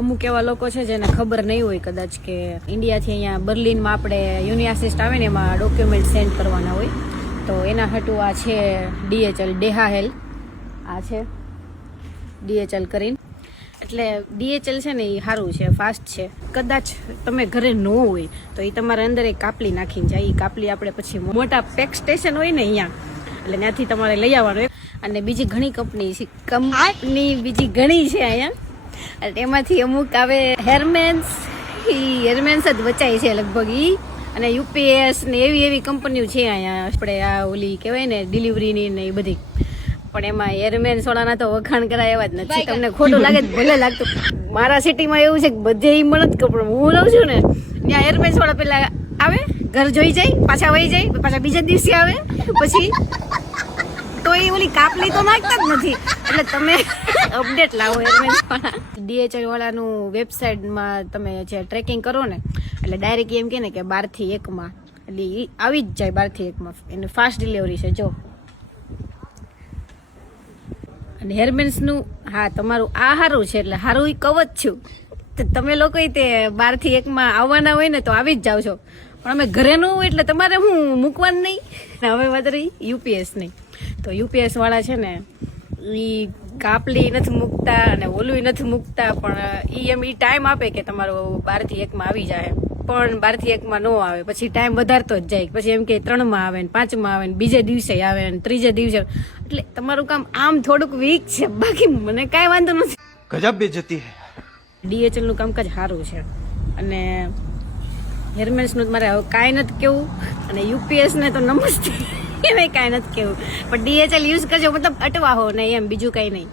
અમુક એવા લોકો છે જેને ખબર નહીં હોય કદાચ કે ઇન્ડિયાથી અહીંયા બર્લિનમાં આપણે યુનિઆસિસ્ટ આવે ને એમાં ડોક્યુમેન્ટ સેન્ડ કરવાના હોય, તો એના હાટું આ છે DHL ડેહા હેલ. આ છે DHL કરીને. એટલે DHL છે ને એ સારું છે, ફાસ્ટ છે. કદાચ તમે ઘરે ન હોય તો એ તમારે અંદર એક કાપલી નાખીને જાય. એ કાપલી આપણે પછી મોટા પેક સ્ટેશન હોય ને અહીંયા, એટલે ત્યાંથી તમારે લઈ આવવાનું. અને બીજી ઘણી કંપની બીજી ઘણી છે અહીંયા, એટલે એમાંથી અમુક આવે હેરમેન્સ. હેરમેન્સ જ વચાય છે લગભગ ઈ, અને UPS ને એવી કંપનીઓ છે અહીંયા. આપણે આ ઓલી કહેવાય ને ડિલિવરીની ને એ બધી, પણ એમાં હેરમેન્સ વાળાના તો વખાણ કરાય એવા જ નથી. તમને ખોટું લાગે ભલે લાગતું. મારા સિટીમાં એવું છે કે બધે ઈ મળે જ કપડું. હું રહું છું ને ત્યાં હેરમેન્સ વાળા પેલા આવે, ઘર જોઈ જાય, પાછા વહી જાય, પાછા બીજા દિવસે આવે, પછી તો એ ઓલી કાપલી તો નાખતા જ નથી. એટલે તમે અપડેટ લાવો હેરમેન્સ વાળા. DHL વાળાનું વેબસાઇટમાં તમે જે ટ્રેકિંગ કરો ને, એટલે ડાયરેક્ટ એમ કે ને કે 12 થી 1 માં, એટલે એ આવી જ જાય 12 થી 1 માં. એને ફાસ્ટ ડિલિવરી છે જો. અને હેરમેન્સનું હા તમારું આ સારું છે, એટલે સારું કહું જ છું. તો તમે લોકો તે 12 થી 1 માં આવવાના હોય ને તો આવી જ જાવ છો, પણ અમે ઘરે ન હોય એટલે તમારે હું મૂકવાનું નહીં. હવે વાત રહી UPS નહીં, તો UPS વાળા છે ને એ કાપલી નથી મૂકતા અને ઓલું નથી મૂકતા, પણ એ ટાઈમ આપે કે તમારો 12 થી 1 માં આવી જાય, પણ 12 થી 1 માં ન આવે. પછી ટાઈમ વધારતો જ જાય, પછી એમ કે 3 માં આવે ને 5 માં આવે ને બીજે દિવસે આવે ને ત્રીજે દિવસે. એટલે તમારું કામ આમ થોડુંક વીક છે, બાકી મને કાંઈ વાંધો નથી. ગજબ બેઇજ્જતી હે. DHL નું કામકાજ સારું છે, અને હેરમેન્સનું મારે હવે કાંઈ નથી કેવું, અને UPS ને તો નમસ્તે એને કાંઈ નથી કેવું, પણ DHL યુઝ કરજો, મતલબ અટવા હો નહીં એમ, બીજું કાંઈ નહીં.